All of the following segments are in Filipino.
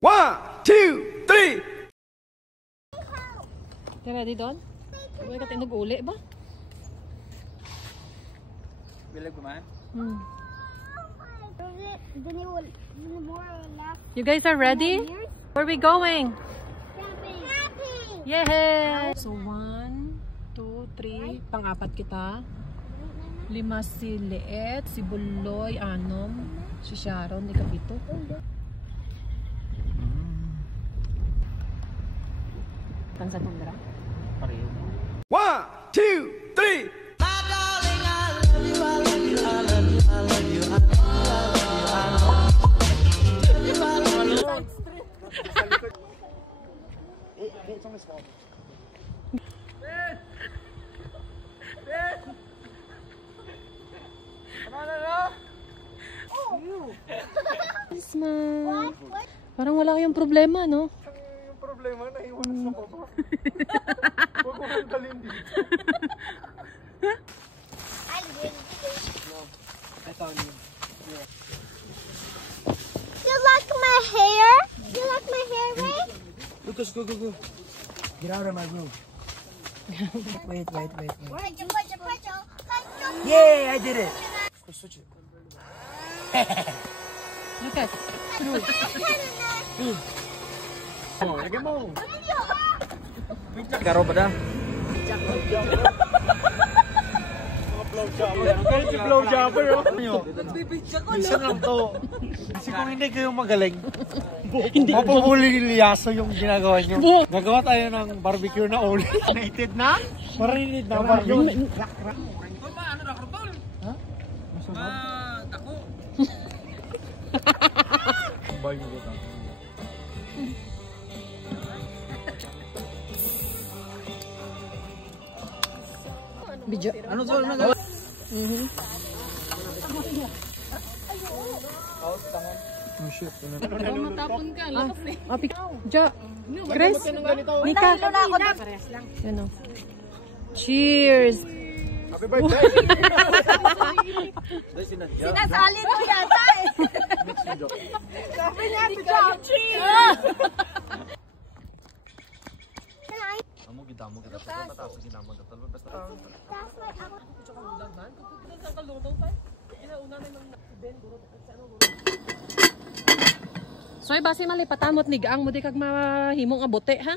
1, 2, 3. Ready doon? Huwag ka tinag-uli ba? Bilag kumain? You guys are ready? Where are we going? Yay! So 1, 2, 3. Pang-apat kita. 5 si Leet, si Buloy, 6, si Sharon, ikapito. Tansa tundra? Pareho. 1, 2, 3. My darling, I love you, I love you, I love you, I love you, I love you, I love you, I love you. Parang wala kayong problema, no? Yung problema na iwan sa baba. Huwag ko kang dalhin dito. You like my hair? You like my hair, Ray? Lucas, go. Get out of my room. Wait. Yeah, I did it. Go switch it. Lucas. Oh, lagyan mo. Karo ba da? Kahit yung blowjobber, oh. Minsan lang to. Kasi kung hindi kayo magaling, mapupuliliyaso yung ginagawa nyo. Gagawa tayo ng barbecue na uli. Marinate na? Marinate na barbecue. Ano na, kartol? Ha? Dako. Bayo ko ta. Video. Ano to? Oh shit. Matapon ka, lakas eh. Ja. Chris, Nika. Ano? Cheers. Happy birthday. Sinasalin mo yata eh. Sabi niya, cheers! Amo kita mataas sa sinamang katalo basta. So ay base malipatamot ni gaang mo di kag mahimong abote ha.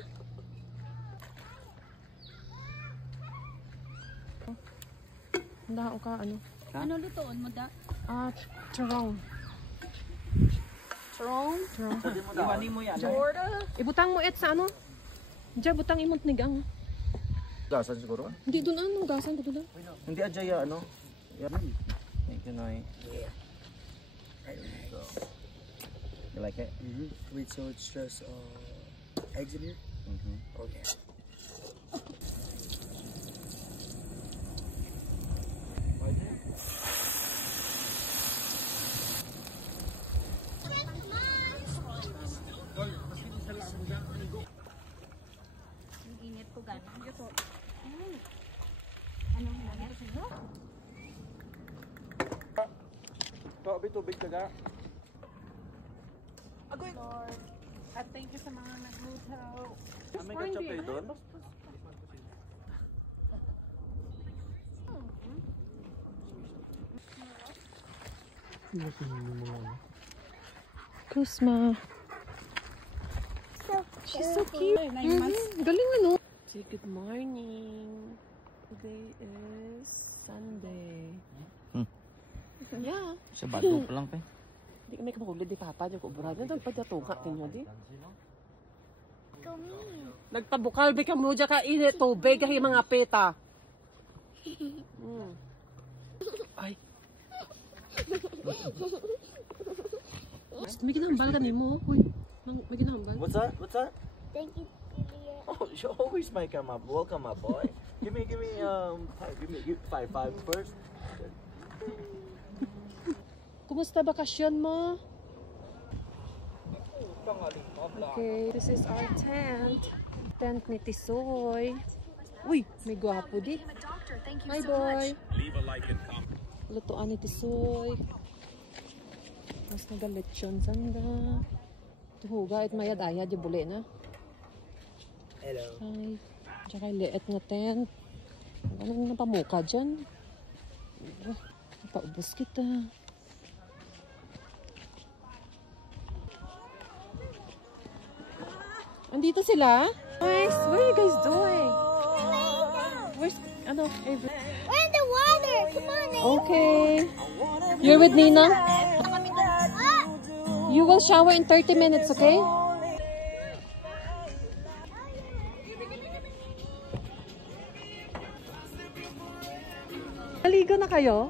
Handa o ka ano? Ano lutoon mo da? Terong. Iwanin mo yan. Ibutang mo et sa ano? Diya butang imont ni gaang. Gasan siguro? Hindi doon ano gasan ko doon. Hindi ajaya ano. Thank you, Noy. You like it? Wait, so it's just eggs in here? Okay. Ang init ko gano'n. Anong nangyari sa'yo? Tobi tubig ka. Lord, at thank you sa mga nagluto. May ketchup kayo doon? Kusma. She's so cute. 9 months. Galing ano. Say good morning. Today is Sunday. Yeah. Sa bago pa lang pa. Hindi kami kapagulid di papa. Diyan ko brad. Nagpadyatunga kinyo di. Nagtabukal bi ka mo dyan ka init tubig kahi mga peta. Ay. May ginahambal ka nimo. Uy. May ginahambal. What's that? Thank you, Julia. Oh, you always make come up. Welcome up, boy. give me five first. Kumusta bakasyon mo? Okay, this is our tent. Tent ni Tisoy. Uy, may gwapo di. Hi boy. Lutuan ni Tisoy. Mas nagalechon sanda. Tuhuga at maya daya di buli na. Hello. Ay, tsaka liit nga tent. Anong napamuka dyan? Paubos kita. Andito sila? Guys, what are you guys doing? Where's, ano, Avery? We're in the water. Come on, Nate. Okay. You're with Nina? You will shower in 30 minutes, okay? Naligo na kayo?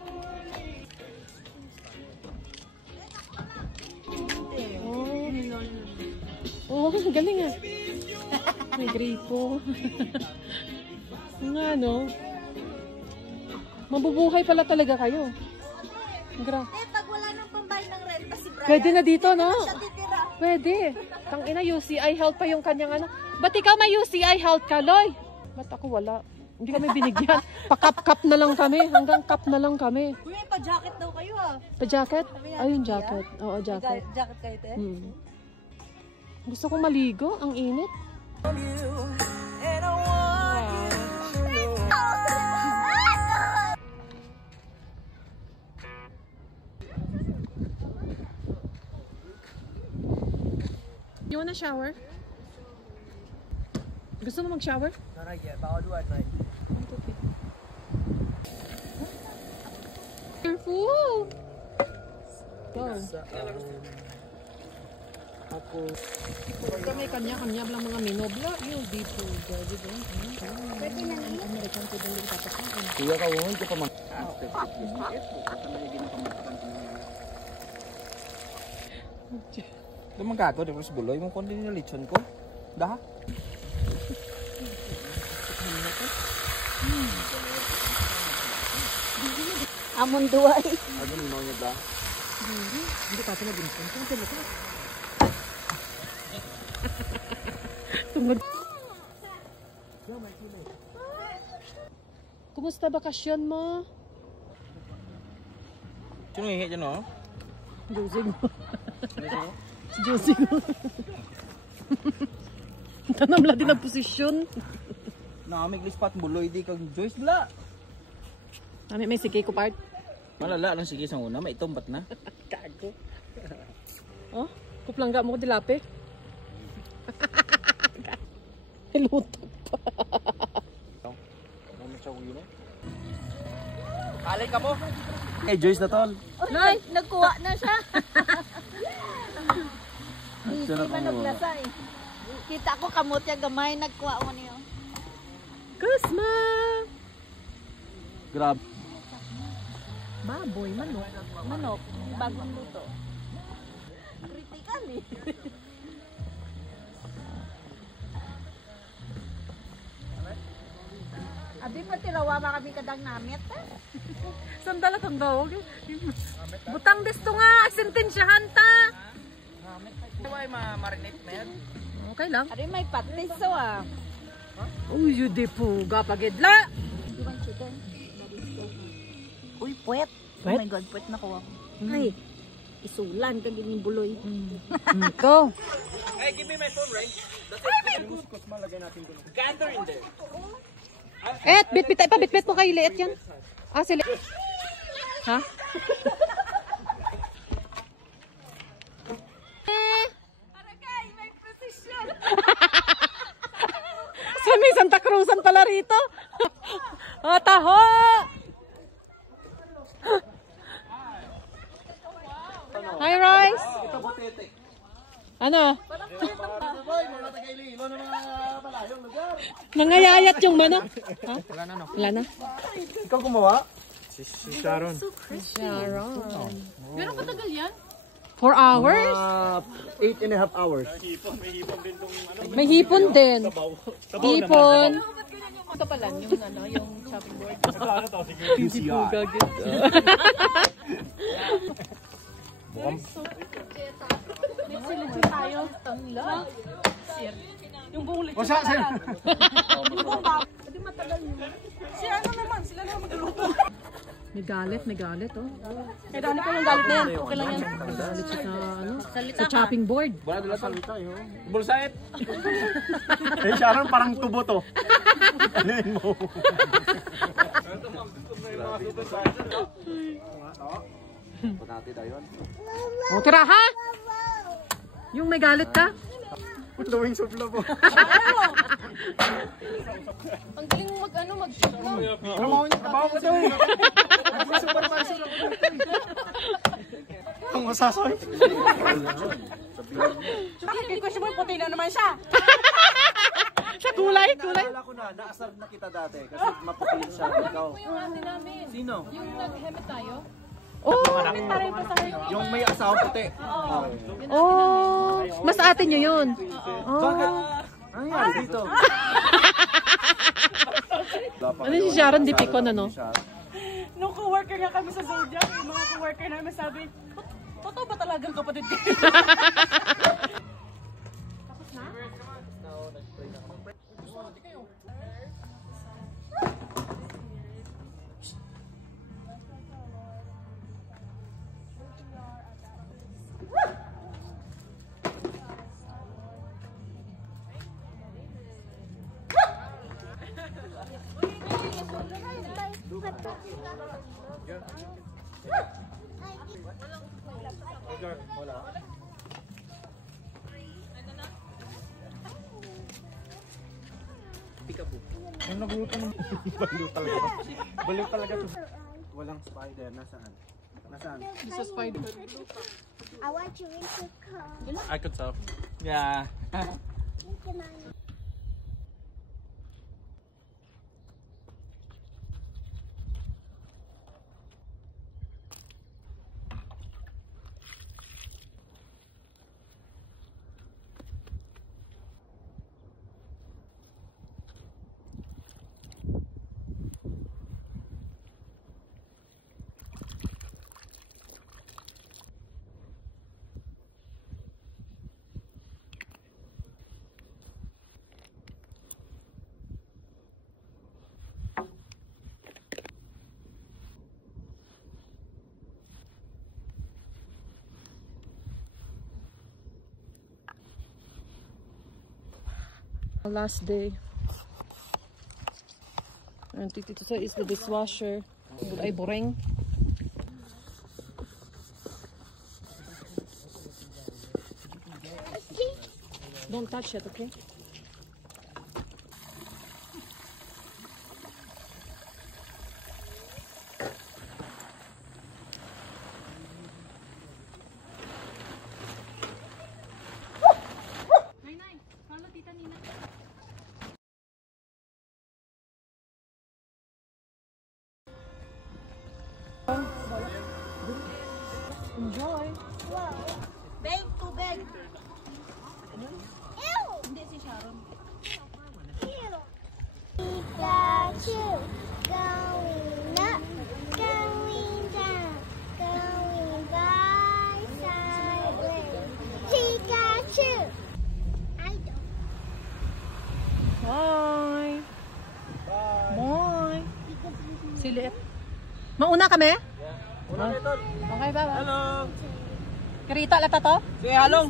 Oh, galing ah. May gripo. Nga, no? Mabubuhay pala talaga kayo. Pag wala nang pambayad ng renta si Brian, Pwede na dito, no? siya titira. Pwede. Tangina, UCI health pa yung kanyang ano. Ba't ikaw may UCI health ka, Loy? Ba't ako wala? Hindi kami binigyan. Pa-cup na lang kami. Hanggang cup na lang kami. Uy, may pa-jacket daw kayo ah. Pa-jacket? Ayun, jacket. Oo, jacket. Jacket kayo, te? Gusto kong maligo. Ang init. You wanna shower? Gusto mo mag-shower? Not yet, but I'll do at night. Careful! Go. Ako. Kami kanya-kanya lang mga minobla. Yung di po. Pwede na niya. American food ang tapos na. Kuya ka, huwag ka pa mag... Naman ka ito, di ba sa buloy? Yung kundi na lechon ko. Daha? Amon duway. Ano ni niya ba? Hindi ka pala binsan. Kung sila ka. Tungod. Kumusta bakasyon mo? Sino hihi dyan, no? Josing mo. Si Josing mo. Tanam lang din ang posisyon. Nakamig lispat buloy di kag Joyce bla. Kami may sige ko part. Malala lang sige sa una, maitombat na. Kago. Oh, kuplangga mo ko dilape. Niluto pa. Alay ka mo. Eh Joyce na tol. Ay, nagkuha na siya. Hindi Manuglasa eh. Kita ko kamot yung gamay, nagkuha mo niyo. Kusma! Grab. Baboy, manok. Manok, bagong luto. Critical eh. Abi mo tirawa ba kami kadang namit eh? Sandala kang daw. Butang desto nga, sentensyahan ta. Why ma-marinate na yan? Okay lang. Ari may patis so ah. Uy, yudi po, gapagidla. Diwan chicken. Uy, puwet. Puwet? Oh my God, puwet na ko. Ay, isulan ka gining buloy. Go. Hey, give me my phone, right? Gander in there. Bit-bit, ipabit-bit mo kay Liet yan. Ah, si Liet. Ha? Aragay, may precision. So, may Santa Cruzan pala rito. Oh, taho! Hi, Rice. Ano? Nangayayat yung manok. Ha? Wala na, no? Wala na. Ikaw gumawa? Si Sharon. Sharon. Pero katagal yan? 4 hours? 8.5 hours. May hipon din. Hipon. Ito pala yung ano, yung shopping board. PCR. May silid tayo. Tanglad. Yung buong lechon. Wasa, sir. Hindi matagal yun. Si ano naman, sila naman magluluto. May galit, oh. Kaya dami ko yung galit na yan. Okay lang yan. May galit siya sa, ano, sa chopping board. Wala nila salita yun. Bulsait! Eh, Sharon, parang tubo to. Anuin mo. O, tira ha? Yung may galit ka? Luwing supla po. Ang galing mo mag-shoot no? Trabaho ko to eh. Supervisor ako dito eh. Ang masasoy. Bakit question mo, puti na naman siya. Sa kulay. Naalala ko na, naasar na kita dati kasi maputil siya. Ikaw. Yung ate namin. Sino? Yung nag-hemet tayo. Oh, Pareho pa sa kayo. Yung may asawa puti. oh. Mas ate nyo yun. Bakit? Oh. Ano yan dito? Ano si Sharon Dipicon, ano? Nung co-worker nga kami sa Zodiac, yung mga co-worker namin sabi, totoo ba talagang kapatid ko? Ang nagulutan ng baliw talaga. Baliw talaga to. Walang spider. Nasaan? Nasaan? This is spider. I want you to come. I could tell. Yeah. Last day. And Tito is the dishwasher. Ay, boreng. Don't touch it, okay? Enjoy. Beg, tubig. Ew! Hindi si Sharon. Ew! Pikachu, going up, going down, going by sideways. Pikachu! I don't. Bye. Bye. Silit. Mauna kami? Okay, bye-bye. Hello. Karita lata to? Sige, halong.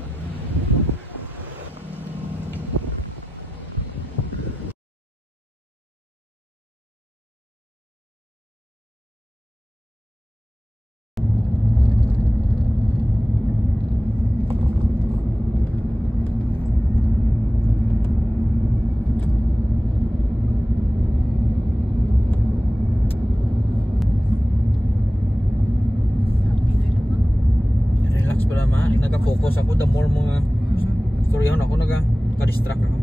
Naka-focus ako, the more mga storyahan ako, naka-distract ako.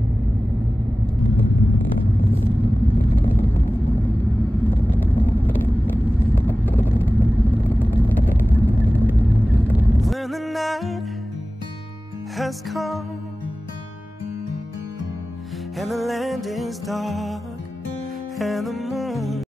When the night has come and the land is dark and the moon